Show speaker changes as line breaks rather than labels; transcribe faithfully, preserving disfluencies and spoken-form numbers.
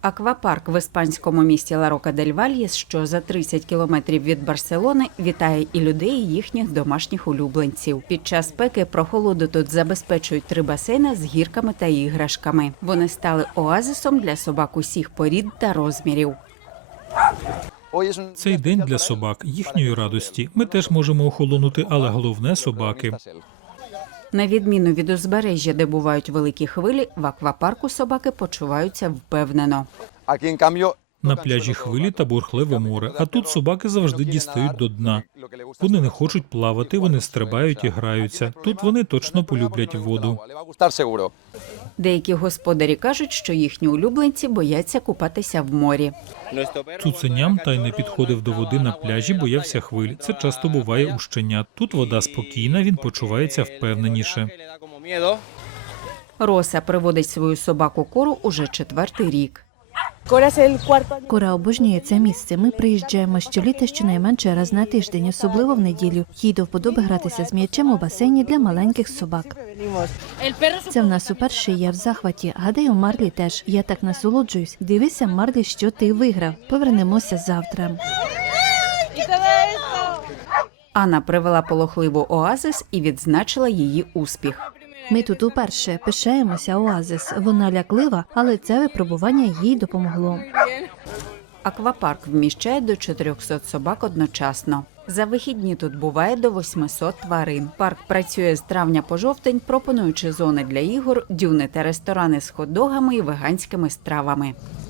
Аквапарк в іспанському місті Ла-Рока-дель-Вальєс, що за тридцять кілометрів від Барселони, вітає і людей, і їхніх домашніх улюбленців. Під час спеки прохолоду тут забезпечують три басейни з гірками та іграшками. Вони стали оазисом для собак усіх порід та розмірів.
Цей день для собак, їхньої радості. Ми теж можемо охолонути, але головне – собаки.
На відміну від узбережжя, де бувають великі хвилі, в аквапарку собаки почуваються впевнено.
На пляжі хвилі та бурхливе море, а тут собаки завжди дістають до дна. Вони не хочуть плавати, вони стрибають і граються. Тут вони точно полюблять воду.
Деякі господарі кажуть, що їхні улюбленці бояться купатися в морі.
Цуценям та й не підходив до води на пляжі, боявся хвиль. Це часто буває у щенят. Тут вода спокійна, він почувається впевненіше.
Роса приводить свою собаку Кору уже четвертий рік.
Кора обожнює це місце. Ми приїжджаємо щоліта щонайменше раз на тиждень, особливо в неділю. Їй до вподоби гратися з м'ячем у басейні для маленьких собак. Це в нас уперше, я в захваті. Гадаю, Марлі теж. Я так насолоджуюсь. Дивися, Марлі, що ти виграв. Повернемося завтра.
Анна привела полохливу оазис і відзначила її успіх.
Ми тут уперше пишаємося оазис. Вона ляклива, але це випробування їй допомогло.
Аквапарк вміщає до чотирьохсот собак одночасно. За вихідні тут буває до восьмисот тварин. Парк працює з травня по жовтень, пропонуючи зони для ігор, дюни та ресторани з хот-догами і веганськими стравами.